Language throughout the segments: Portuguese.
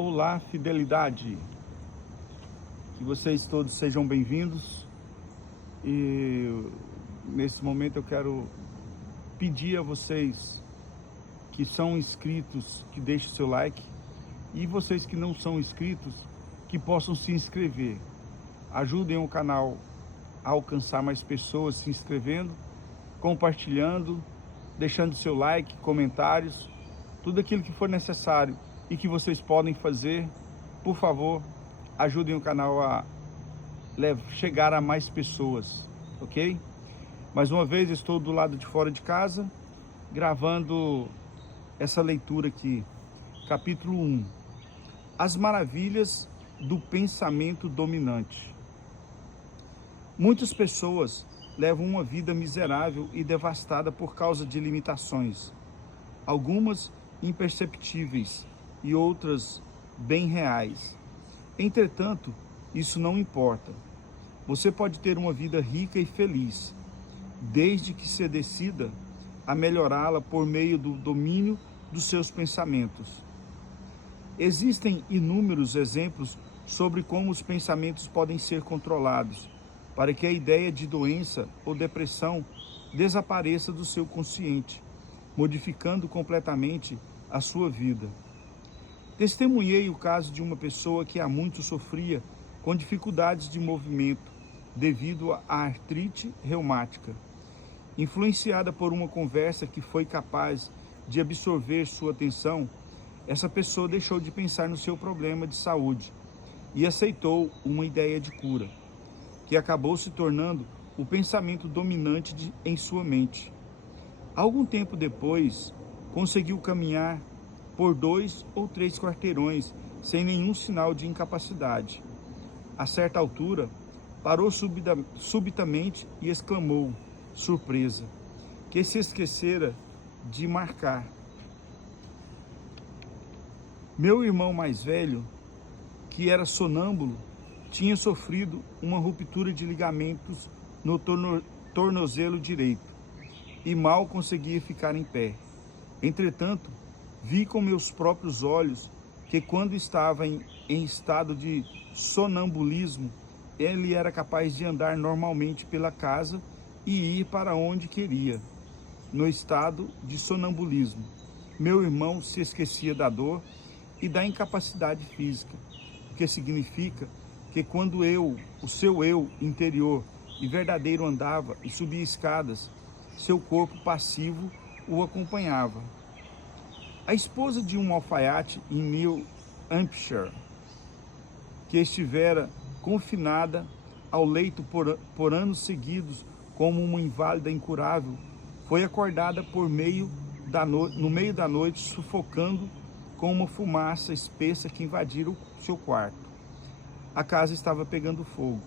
Olá, fidelidade! Que vocês todos sejam bem-vindos. E nesse momento eu quero pedir a vocês que são inscritos que deixem o seu like, e vocês que não são inscritos que possam se inscrever. Ajudem o canal a alcançar mais pessoas se inscrevendo, compartilhando, deixando seu like, comentários, tudo aquilo que for necessário e que vocês podem fazer. Por favor, ajudem o canal a chegar a mais pessoas, ok? Mais uma vez estou do lado de fora de casa, gravando essa leitura aqui, capítulo 1, As Maravilhas do Pensamento Dominante. Muitas pessoas levam uma vida miserável e devastada por causa de limitações, algumas imperceptíveis e outras bem reais. Entretanto, isso não importa. Você pode ter uma vida rica e feliz, desde que se decida a melhorá-la por meio do domínio dos seus pensamentos. Existem inúmeros exemplos sobre como os pensamentos podem ser controlados, para que a ideia de doença ou depressão desapareça do seu consciente, modificando completamente a sua vida. Testemunhei o caso de uma pessoa que há muito sofria com dificuldades de movimento devido à artrite reumática. Influenciada por uma conversa que foi capaz de absorver sua atenção, essa pessoa deixou de pensar no seu problema de saúde e aceitou uma ideia de cura, que acabou se tornando o pensamento dominante em sua mente. Algum tempo depois, conseguiu caminhar por 2 ou 3 quarteirões sem nenhum sinal de incapacidade. A certa altura, parou subitamente e exclamou, surpresa, que se esquecera de marcar. Meu irmão mais velho, que era sonâmbulo, tinha sofrido uma ruptura de ligamentos no tornozelo direito e mal conseguia ficar em pé. Entretanto, vi com meus próprios olhos que quando estava em estado de sonambulismo, ele era capaz de andar normalmente pela casa e ir para onde queria. No estado de sonambulismo, meu irmão se esquecia da dor e da incapacidade física, o que significa que quando o seu eu interior e verdadeiro andava e subia escadas, seu corpo passivo o acompanhava. A esposa de um alfaiate em New Hampshire, que estivera confinada ao leito por anos seguidos como uma inválida incurável, foi acordada no meio da noite, sufocando com uma fumaça espessa que invadira o seu quarto. A casa estava pegando fogo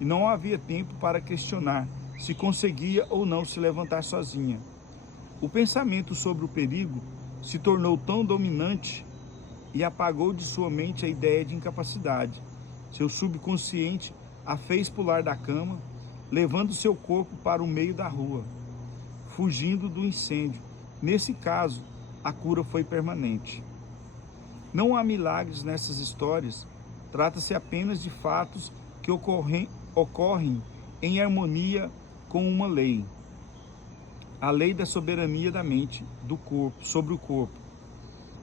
e não havia tempo para questionar se conseguia ou não se levantar sozinha. O pensamento sobre o perigo se tornou tão dominante e apagou de sua mente a ideia de incapacidade. Seu subconsciente a fez pular da cama, levando seu corpo para o meio da rua, fugindo do incêndio. Nesse caso, a cura foi permanente. Não há milagres nessas histórias. Trata-se apenas de fatos que ocorrem em harmonia com uma lei. A lei da soberania da mente, do corpo, sobre o corpo.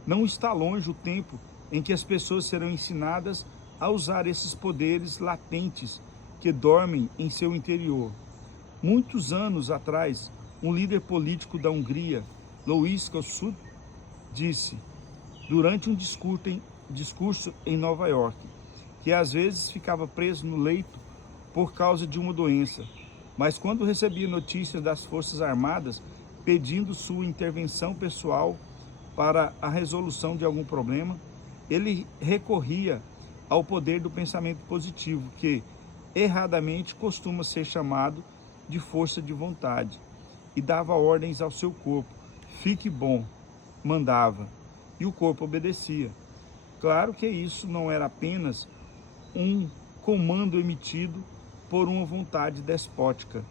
Não está longe o tempo em que as pessoas serão ensinadas a usar esses poderes latentes que dormem em seu interior. Muitos anos atrás, um líder político da Hungria, Louis Kossuth, disse, durante um discurso em Nova York, que às vezes ficava preso no leito por causa de uma doença, mas quando recebia notícias das Forças Armadas pedindo sua intervenção pessoal para a resolução de algum problema, ele recorria ao poder do pensamento positivo, que erradamente costuma ser chamado de força de vontade, e dava ordens ao seu corpo, fique bom, mandava, e o corpo obedecia. Claro que isso não era apenas um comando emitido por uma vontade despótica,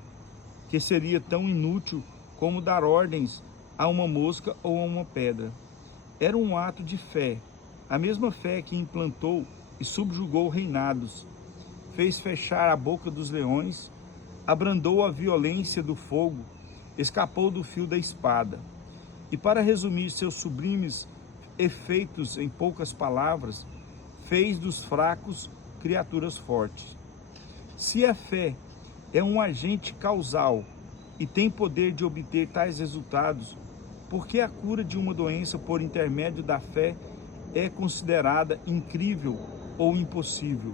que seria tão inútil como dar ordens a uma mosca ou a uma pedra. Era um ato de fé, A mesma fé que implantou e subjugou reinados, fez fechar a boca dos leões, abrandou a violência do fogo, escapou do fio da espada. E para resumir seus sublimes efeitos em poucas palavras, fez dos fracos criaturas fortes. Se a fé é um agente causal e tem poder de obter tais resultados, por que a cura de uma doença por intermédio da fé é considerada incrível ou impossível?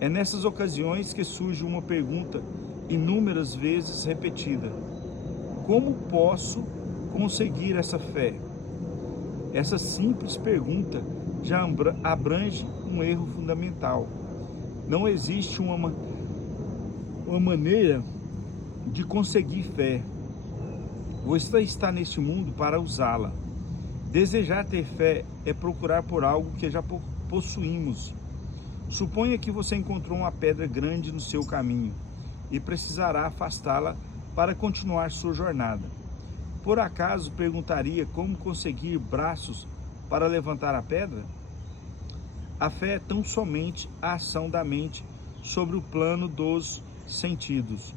É nessas ocasiões que surge uma pergunta inúmeras vezes repetida: como posso conseguir essa fé? Essa simples pergunta já abrange um erro fundamental. Não existe uma maneira de conseguir fé. Você está neste mundo para usá-la. Desejar ter fé é procurar por algo que já possuímos. Suponha que você encontrou uma pedra grande no seu caminho e precisará afastá-la para continuar sua jornada. Por acaso perguntaria como conseguir braços para levantar a pedra? A fé é tão somente a ação da mente sobre o plano dos sentidos,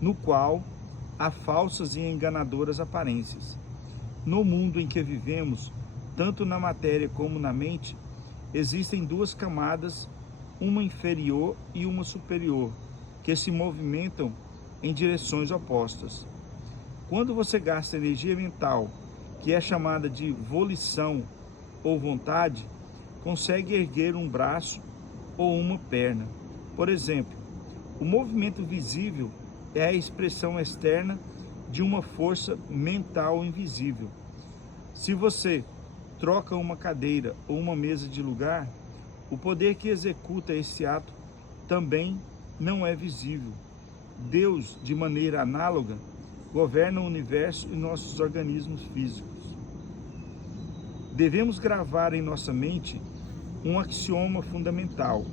no qual há falsas e enganadoras aparências. No mundo em que vivemos, tanto na matéria como na mente, existem duas camadas, uma inferior e uma superior, que se movimentam em direções opostas. Quando você gasta energia mental, que é chamada de volição ou vontade, consegue erguer um braço ou uma perna. Por exemplo, o movimento visível é a expressão externa de uma força mental invisível. Se você troca uma cadeira ou uma mesa de lugar, o poder que executa esse ato também não é visível. Deus, de maneira análoga, governa o universo e nossos organismos físicos. Devemos gravar em nossa mente um axioma fundamental: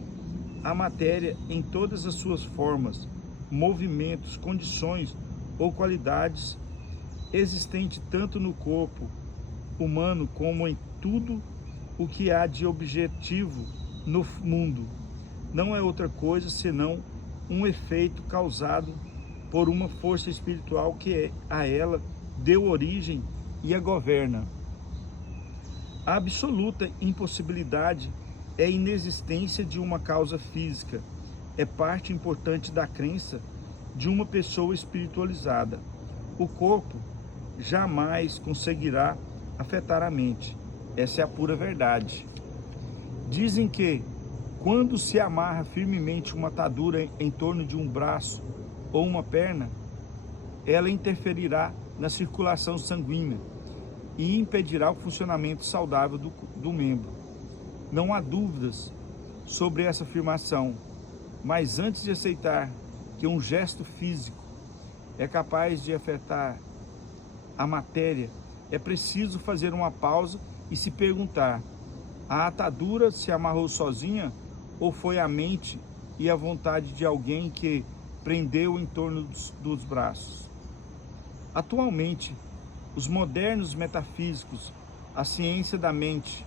a matéria, em todas as suas formas, movimentos, condições ou qualidades, existente tanto no corpo humano como em tudo o que há de objetivo no mundo, não é outra coisa senão um efeito causado por uma força espiritual que a ela deu origem e a governa. A absoluta impossibilidade é a inexistência de uma causa física, é parte importante da crença de uma pessoa espiritualizada. O corpo jamais conseguirá afetar a mente. Essa é a pura verdade. Dizem que, quando se amarra firmemente uma atadura em torno de um braço ou uma perna, ela interferirá na circulação sanguínea e impedirá o funcionamento saudável do membro. Não há dúvidas sobre essa afirmação, mas antes de aceitar que um gesto físico é capaz de afetar a matéria, é preciso fazer uma pausa e se perguntar: a atadura se amarrou sozinha ou foi a mente e a vontade de alguém que prendeu em torno dos braços? Atualmente, os modernos metafísicos, a ciência da mente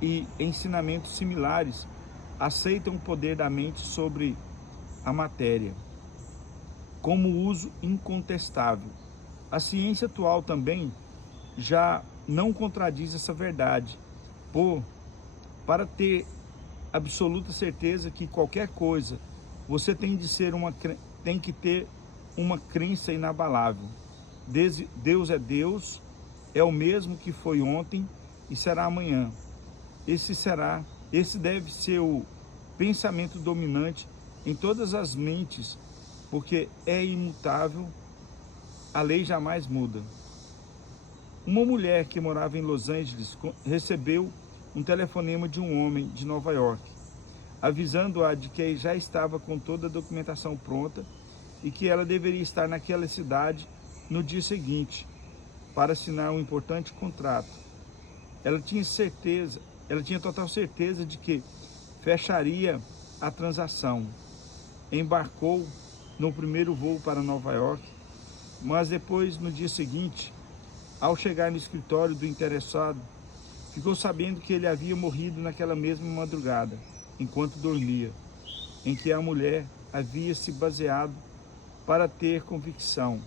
e ensinamentos similares aceitam o poder da mente sobre a matéria como uso incontestável. A ciência atual também já não contradiz essa verdade, para ter absoluta certeza que qualquer coisa, você tem que ter uma crença inabalável. Deus é Deus, é o mesmo que foi ontem e será amanhã. Esse deve ser o pensamento dominante em todas as mentes, porque é imutável, a lei jamais muda. Uma mulher que morava em Los Angeles recebeu um telefonema de um homem de Nova York, avisando-a de que já estava com toda a documentação pronta e que ela deveria estar naquela cidade no dia seguinte para assinar um importante contrato. Ela tinha total certeza de que fecharia a transação. Embarcou no primeiro voo para Nova York, mas depois, no dia seguinte, ao chegar no escritório do interessado, Ficou sabendo que ele havia morrido naquela mesma madrugada, enquanto dormia, em que a mulher havia se baseado para ter convicção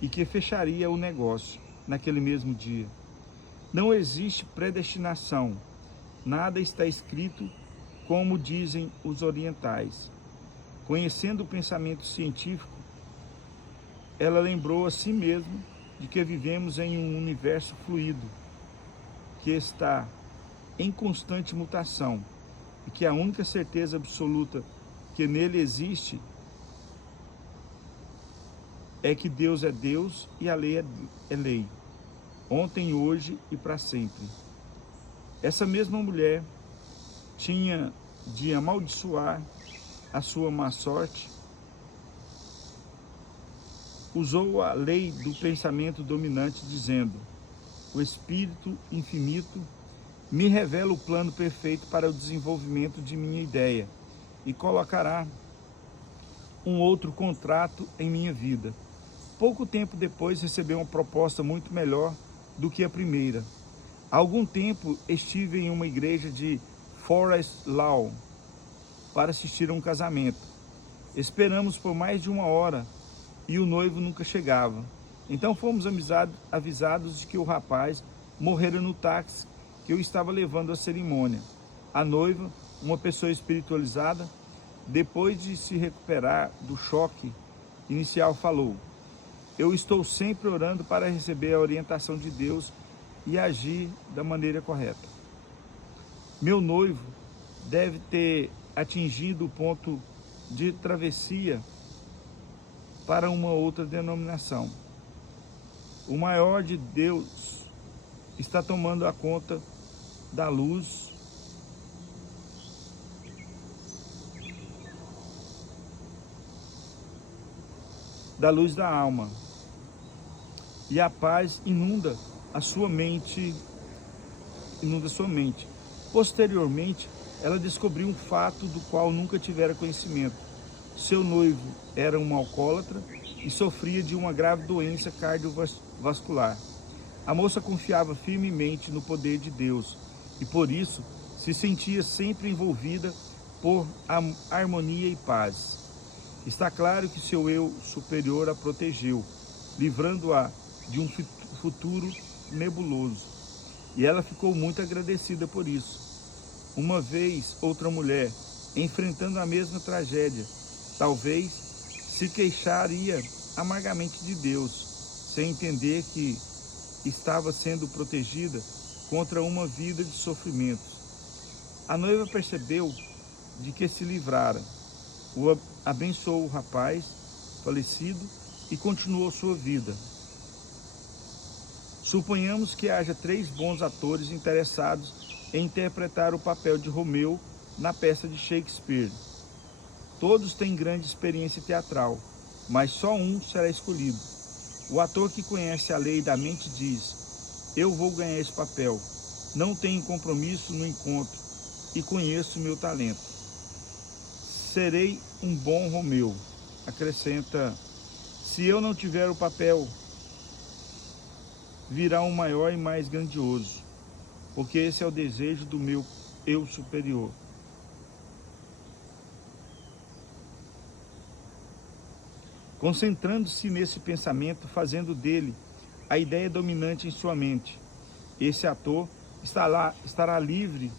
e que fecharia o negócio naquele mesmo dia. Não existe predestinação, nada está escrito como dizem os orientais. Conhecendo o pensamento científico, ela lembrou a si mesma de que vivemos em um universo fluido, que está em constante mutação e que a única certeza absoluta que nele existe é que Deus é Deus e a lei é lei, ontem, hoje e para sempre. Essa mesma mulher tinha de amaldiçoar a sua má sorte, usou a lei do pensamento dominante, dizendo: o Espírito Infinito me revela o plano perfeito para o desenvolvimento de minha ideia e colocará um outro contrato em minha vida. Pouco tempo depois recebeu uma proposta muito melhor do que a primeira. Há algum tempo estive em uma igreja de Forest Lawn para assistir a um casamento. Esperamos por mais de 1 hora e o noivo nunca chegava. Então fomos avisados de que o rapaz morrera no táxi que eu estava levando à cerimônia. A noiva, uma pessoa espiritualizada, depois de se recuperar do choque inicial, falou: eu estou sempre orando para receber a orientação de Deus e agir da maneira correta. Meu noivo deve ter atingido o ponto de travessia para uma outra denominação. O maior de Deus está tomando a conta da luz da alma, e a paz inunda sua mente. Posteriormente, ela descobriu um fato do qual nunca tivera conhecimento. Seu noivo era um alcoólatra e sofria de uma grave doença cardiovascular. A moça confiava firmemente no poder de Deus e, por isso, se sentia sempre envolvida por harmonia e paz. Está claro que seu eu superior a protegeu, livrando-a de um futuro nebuloso, e ela ficou muito agradecida por isso. Uma vez, outra mulher, enfrentando a mesma tragédia, talvez se queixaria amargamente de Deus, sem entender que estava sendo protegida contra uma vida de sofrimentos. A noiva percebeu de que se livrara, abençoou o rapaz falecido e continuou sua vida. Suponhamos que haja 3 bons atores interessados em interpretar o papel de Romeu na peça de Shakespeare. Todos têm grande experiência teatral, mas só um será escolhido. O ator que conhece a lei da mente diz: eu vou ganhar esse papel, não tenho compromisso no encontro e conheço meu talento. Serei um bom Romeu. Acrescenta: se eu não tiver o papel, virá um maior e mais grandioso, porque esse é o desejo do meu eu superior. Concentrando-se nesse pensamento, fazendo dele a ideia dominante em sua mente, esse ator estará livre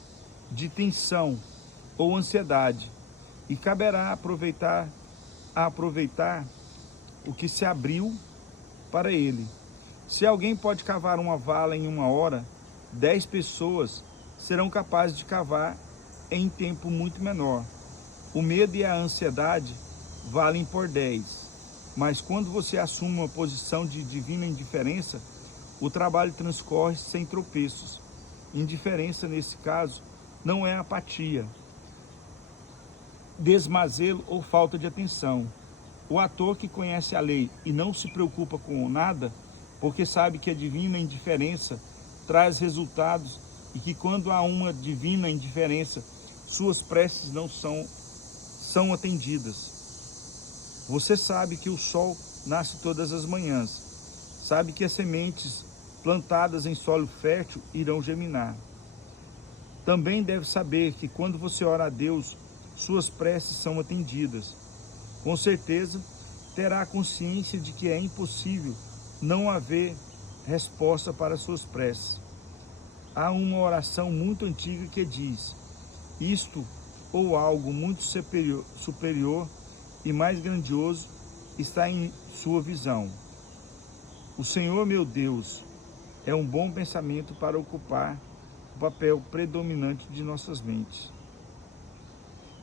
de tensão ou ansiedade e caberá aproveitar o que se abriu para ele. Se alguém pode cavar uma vala em 1 hora, 10 pessoas serão capazes de cavar em tempo muito menor. O medo e a ansiedade valem por 10, mas quando você assume uma posição de divina indiferença, o trabalho transcorre sem tropeços. Indiferença, nesse caso, não é apatia, desmazelo ou falta de atenção. O ator que conhece a lei e não se preocupa com nada, porque sabe que a divina indiferença traz resultados e que quando há uma divina indiferença, suas preces não são atendidas. Você sabe que o sol nasce todas as manhãs, sabe que as sementes plantadas em solo fértil irão germinar. Também deve saber que quando você ora a Deus, suas preces são atendidas. Com certeza, terá consciência de que é impossível não haver resposta para suas preces. Há uma oração muito antiga que diz: isto ou algo muito superior e mais grandioso está em sua visão. O Senhor meu Deus é um bom pensamento para ocupar o papel predominante de nossas mentes.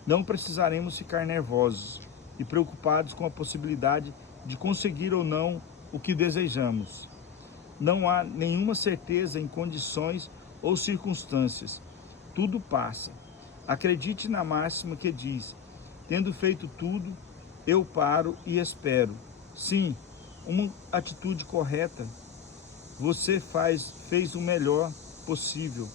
Não precisaremos ficar nervosos e preocupados com a possibilidade de conseguir ou não o que desejamos. Não há nenhuma certeza em condições ou circunstâncias. Tudo passa. Acredite na máxima que diz: tendo feito tudo, eu paro e espero. Sim, uma atitude correta. Você fez o melhor possível.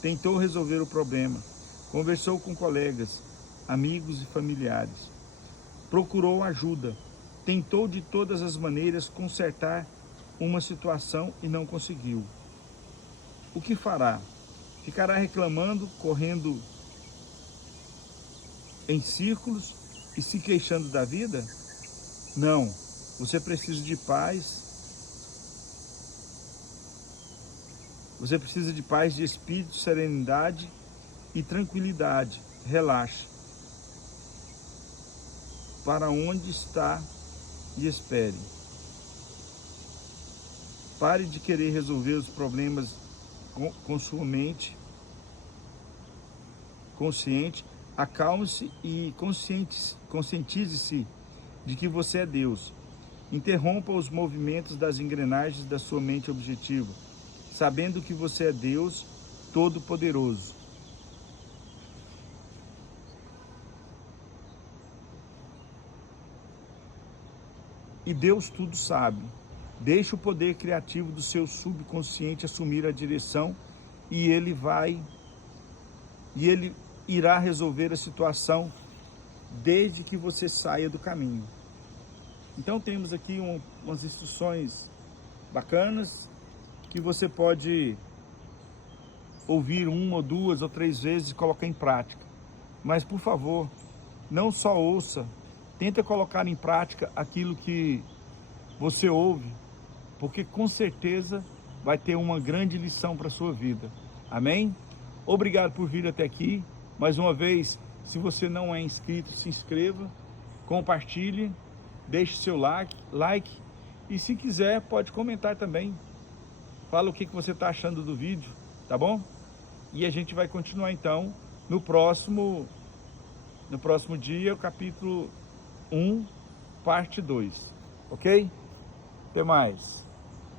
Tentou resolver o problema. Conversou com colegas, amigos e familiares. Procurou ajuda. Tentou de todas as maneiras consertar uma situação e não conseguiu. O que fará? Ficará reclamando, correndo em círculos e se queixando da vida? Não. Você precisa de paz. Você precisa de paz de espírito, serenidade e tranquilidade. Relaxe. Para onde está e espere. Pare de querer resolver os problemas com sua mente consciente. Acalme-se e conscientize-se de que você é Deus. Interrompa os movimentos das engrenagens da sua mente objetiva, sabendo que você é Deus Todo-Poderoso. E Deus tudo sabe. Deixe o poder criativo do seu subconsciente assumir a direção e ele irá resolver a situação desde que você saia do caminho. Então temos aqui umas instruções bacanas que você pode ouvir 1 ou 2 ou 3 vezes e colocar em prática. Mas por favor, não só ouça, tenta colocar em prática aquilo que você ouve, porque com certeza vai ter uma grande lição para a sua vida. Amém? Obrigado por vir até aqui. Mais uma vez, se você não é inscrito, se inscreva, compartilhe, deixe seu like e se quiser pode comentar também. Fala o que você está achando do vídeo, tá bom? E a gente vai continuar então no próximo dia, o capítulo 1, parte 2, ok? Até mais.